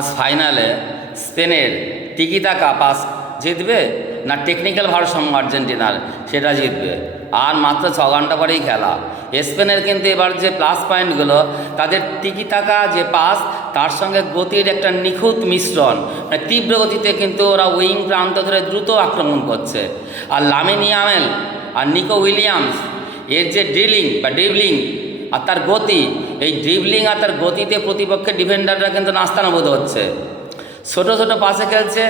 আজ ফাইনালে স্পেনের টিকিটাকা পাস জিতবে না টেকনিক্যাল ভারসাম্য আর্জেন্টিনার সেটা জিতবে। আর মাত্র 6 ঘন্টা পরেই খেলা। স্পেনের কিন্তু এবার যে প্লাস পয়েন্টগুলো, তাদের টিকিটাকা যে পাস তার সঙ্গে গতির একটা নিখুঁত মিশ্রণ, মানে তীব্র গতিতে কিন্তু ওরা উইং প্রান্ত ধরে দ্রুত আক্রমণ করছে। আর লামিন ইয়ামাল আর নিকো উইলিয়ামস এর যে ড্রিবলিং আর তার গতি, এই ড্রিবলিং আর তার গতিতে প্রতিপক্ষের ডিফেন্ডাররা কিন্তু নাস্তানাবুদ হচ্ছে। ছোট ছোট পাসে খেলছে,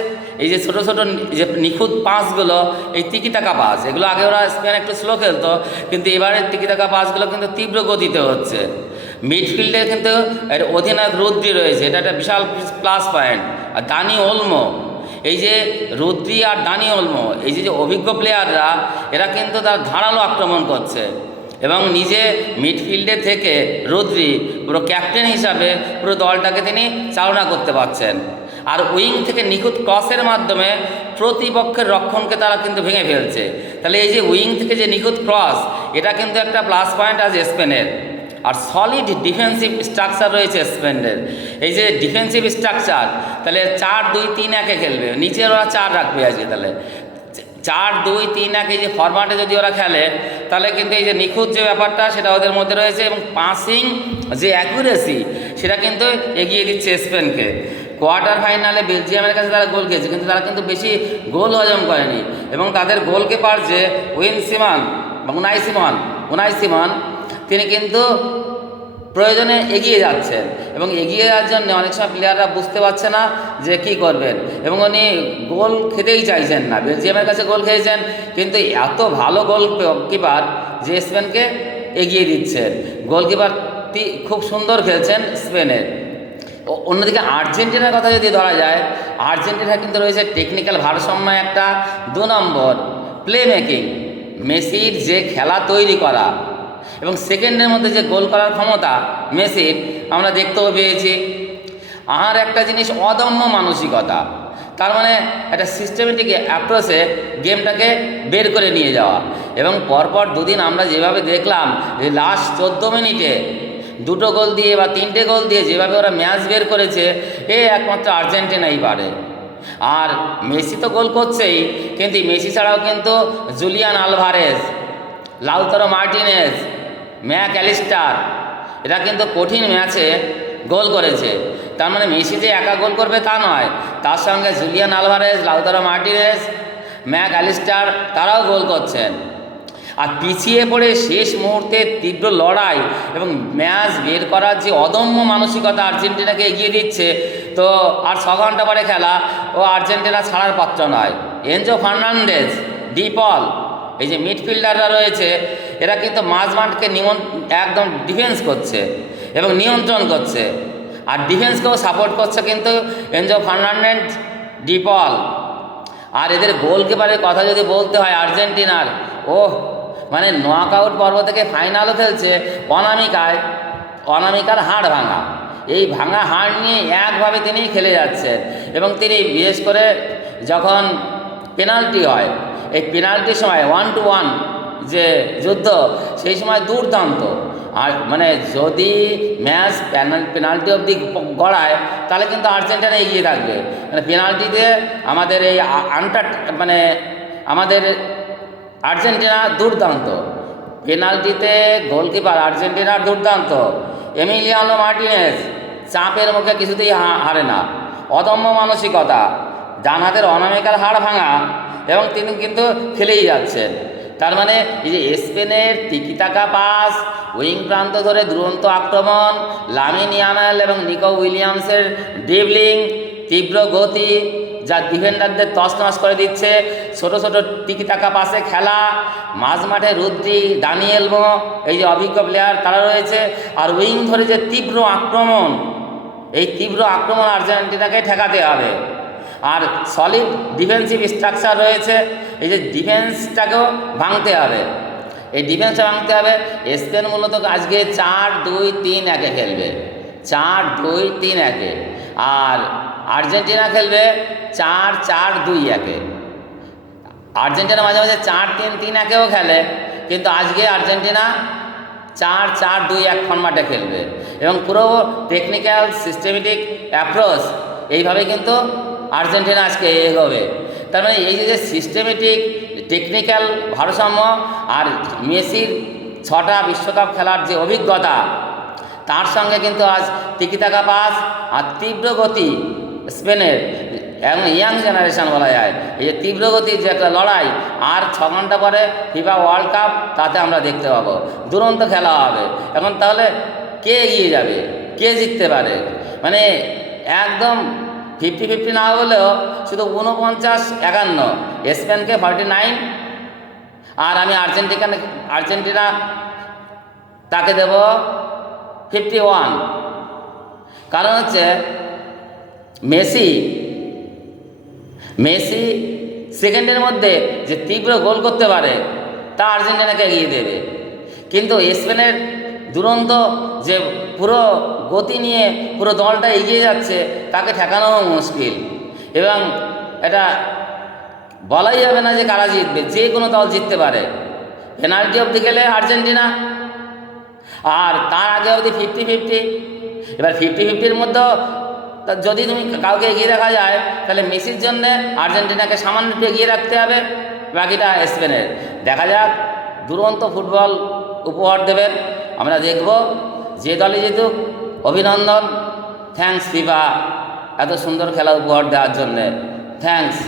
এই যে ছোট ছোট যে নিখুঁত পাসগুলো, এই টিকিটাকা পাস, এগুলো আগে ওরা স্পেন একটু স্লো খেলতো, কিন্তু এবারের টিকিটাকা পাসগুলো কিন্তু তীব্র গতিতে হচ্ছে। মিডফিল্ডে কিন্তু এর অধিনায়ক রুদ্রি রয়েছে, এটা একটা বিশাল প্লাস পয়েন্ট। আর দানি ওলমো, এই যে রুদ্রি আর দানি ওলমো, এই যে অভিজ্ঞ প্লেয়াররা, এরা কিন্তু তার ধারালো আক্রমণ করছে। এবং নিজে মিডফিল্ডে থেকে রুদ্রি পুরো ক্যাপ্টেন হিসাবে পুরো দলটাকে তিনি চালনা করতে পারছেন। আর উইং থেকে নিখুঁত ক্রসের মাধ্যমে প্রতিপক্ষের রক্ষণকে তারা কিন্তু ভেঙে ফেলছে। তাহলে এই যে উইং থেকে যে নিখুঁত ক্রস, এটা কিন্তু একটা প্লাস পয়েন্ট আজ স্পেনের। আর সলিড ডিফেন্সিভ স্ট্রাকচার রয়েছে স্পেনের। এই যে ডিফেন্সিভ স্ট্রাকচার, তাহলে 4-2-3-1 খেলবে, নিচের ওরা 4 রাখবে আজকে। তাহলে 4-2-3-1 এই যে ফরম্যাটে যদি ওরা খেলে, তাহলে কিন্তু এই যে নিখুঁত যে ব্যাপারটা সেটা ওদের মধ্যে রয়েছে, এবং পাসিং যে অ্যাকুরেসি সেটা কিন্তু এগিয়ে দিচ্ছে স্পেনকে। কোয়ার্টার ফাইনালে বেলজিয়ামের কাছে তারা গোল খেয়েছে, কিন্তু তারা কিন্তু বেশি গোল হজম করেনি। এবং তাদের গোলকিপার যে উনাই সিমন, তিনি কিন্তু প্রয়োজনে এগিয়ে যাচ্ছেন, এবং এগিয়ে যাওয়ার জন্য অনেক সময় প্লেয়াররা বুঝতে পারছে না যে কী করবেন, এবং উনি গোল খেতেই চাইছেন না। বেলজিয়ামের কাছে গোল খেয়েছেন, কিন্তু এত ভালো গোলকিপার যে স্পেনকে এগিয়ে দিচ্ছেন। গোলকিপার খুব সুন্দর খেলছেন স্পেনের। অন্যদিকে আর্জেন্টিনার কথা যদি ধরা যায়, আর্জেন্টিনা কিন্তু রয়েছে টেকনিক্যাল ভারসাম্য একটা, 2 নম্বর প্লে মেকিং, মেসির যে খেলা তৈরি করা এবং সেকেন্ডের মধ্যে যে গোল করার ক্ষমতা মেসির আমরা দেখতেও পেয়েছি। আর একটা জিনিস, অদম্য মানসিকতা, তার মানে একটা সিস্টেমেটিক অ্যাপ্রোচে গেমটাকে বের করে নিয়ে যাওয়া। এবং পরপর 2 দিন আমরা যেভাবে দেখলাম যে লাস্ট 14 মিনিটে 2টো গোল দিয়ে বা 3টে গোল দিয়ে যেভাবে ওরা ম্যাচ বের করেছে, একমাত্র আর্জেন্টিনাই পারে। আর মেসি তো গোল করছেই, কিন্তু মেসি ছাড়াও কিন্তু Julian Alvarez, Lautaro Martinez, McAllister, এরা কিন্তু কঠিন ম্যাচে গোল করেছে। তার মানে মেসি যে একা গোল করবে তা নয়, তার সঙ্গে Julian Alvarez, Lautaro Martinez, McAllister, তারাও গোল করছেন। আর পিছিয়ে পড়ে শেষ মুহূর্তে তীব্র লড়াই এবং ম্যাচ বের করার যে অদম্য মানসিকতা আর্জেন্টিনাকে এগিয়ে দিচ্ছে। তো আর 6 ঘন্টা পরে খেলা, ও আর্জেন্টিনা ছাড়ার পাত্র নয়। এনজো ফার্নান্ডেজ, ডিপল, এই যে মিডফিল্ডাররা রয়েছে, এরা কিন্তু মাঝমাঠকে একদম ডিফেন্স করছে এবং নিয়ন্ত্রণ করছে। আর ডিফেন্সকেও সাপোর্ট করছে কিন্তু এনজো ফার্নান্ডেজ, ডিপল। আর এদের গোলকিপারের কথা যদি বলতে হয় আর্জেন্টিনার, মানে নকআউট পর্ব থেকে ফাইনালও খেলছে অনামিকার হাড় ভাঙা। এই ভাঙা হাড় নিয়ে একভাবে তিনি খেলে যাচ্ছেন, এবং তিনি বিশেষ করে যখন পেনাল্টি হয়, এই পেনাল্টির সময় 1-1 যে যুদ্ধ, সেই সময় দুর্দান্ত। আর মানে যদি ম্যাচ পেনাল্টি অবধি গড়ায়, তাহলে কিন্তু আর্জেন্টিনা এগিয়ে থাকবে। মানে পেনাল্টিতে আমাদের এই আমাদের আর্জেন্টিনা দুর্দান্ত, পেনাল্টিতে গোলকিপার আর্জেন্টিনার দুর্দান্ত। এমিলিয়ানো মার্টিনেজ চাপের মুখে কিছুতেই হারে না, অদম্য মানসিকতা, ডান হাতের অনামিকার হাড় ভাঙা, এবং তিনি কিন্তু খেলেই যাচ্ছেন। তার মানে এই যে স্পেনের টিকিটাকা পাস, উইং প্রান্ত ধরে দুরন্ত আক্রমণ, লামিন ইয়ামাল এবং নিকো উইলিয়ামসের ড্রিবলিং, তীব্র গতি যা ডিফেন্ডারদের তছনছ করে দিচ্ছে, ছোট ছোট টিকিটাকা পাসে খেলা, মাঝমাঠে রুদ্রি, দানি ওলমো, এই যে অভিজ্ঞ প্লেয়ার তারা রয়েছে। আর উইং ধরে যে তীব্র আক্রমণ, এই তীব্র আক্রমণ আর্জেন্টিনাকে ঠেকাতে হবে। আর সলিড ডিফেন্সিভ স্ট্রাকচার রয়েছে, এই যে ডিফেন্সটাকেও ভাঙতে হবে। এই ডিফেন্সটা ভাঙতে হবে। স্পেন মূলত আজকে 4-2-3-1 খেলবে, 4-2-3-1। আর আর্জেন্টিনা খেলবে 4-4-2-1। আর্জেন্টিনা মাঝে মাঝে 4-3-3-1 খেলে, কিন্তু আজকে আর্জেন্টিনা 4-4-2-1 ফরম্যাটে খেলবে, এবং পুরো টেকনিক্যাল সিস্টেমেটিক অ্যাপ্রোচ এইভাবে কিন্তু আর্জেন্টিনা আজকে এগোবে। তার মানে এই যে সিস্টেমেটিক টেকনিক্যাল ভারসাম্য আর মেসির 6টা বিশ্বকাপ খেলার যে অভিজ্ঞতা, তার সঙ্গে কিন্তু আজ তিকিটাকা পাস আর তীব্র গতি স্পেনের এবং ইয়াং জেনারেশন বলা যায়, এই যে তীব্র গতির যে একটা লড়াই, আর 6 ঘন্টা পরে ফিফা ওয়ার্ল্ড কাপ তাতে আমরা দেখতে পাবো। দুরন্ত খেলা হবে। এখন তাহলে কে এগিয়ে যাবে, কে জিততে পারে? মানে একদম 50-50 না হলেও শুধু 49-51, স্পেনকে 49, আর আমি আর্জেন্টিনা তাকে দেব 51। কারণ হচ্ছে মেসি সেকেন্ডের মধ্যে যে তীব্র গোল করতে পারে তা আর্জেন্টিনাকে এগিয়ে দেবে। কিন্তু স্পেনের দুরন্ত যে পুরো গতি নিয়ে পুরো দলটা এগিয়ে যাচ্ছে, তাকে ঠেকানোও মুশকিল। এবং এটা বলাই যাবে না যে কারা জিতবে, যে কোনো দল জিততে পারে। পেনাল্টি অবধি গেলে আর্জেন্টিনা, আর তার আগে অবধি 50-50। এবার 50-50-র মধ্যেও যদি তুমি কাউকে এগিয়ে রাখা যায়, তাহলে মেসির জন্যে আর্জেন্টিনাকে সামান্য একটু এগিয়ে রাখতে হবে, বাকিটা স্পেনের। দেখা যাক, দুরন্ত ফুটবল উপহার দেবেন, আমরা দেখব। যে দলই জিতুক অভিনন্দন। থ্যাঙ্কস ফিফা এত সুন্দর খেলা উপহার দেওয়ার জন্যে, থ্যাঙ্কস।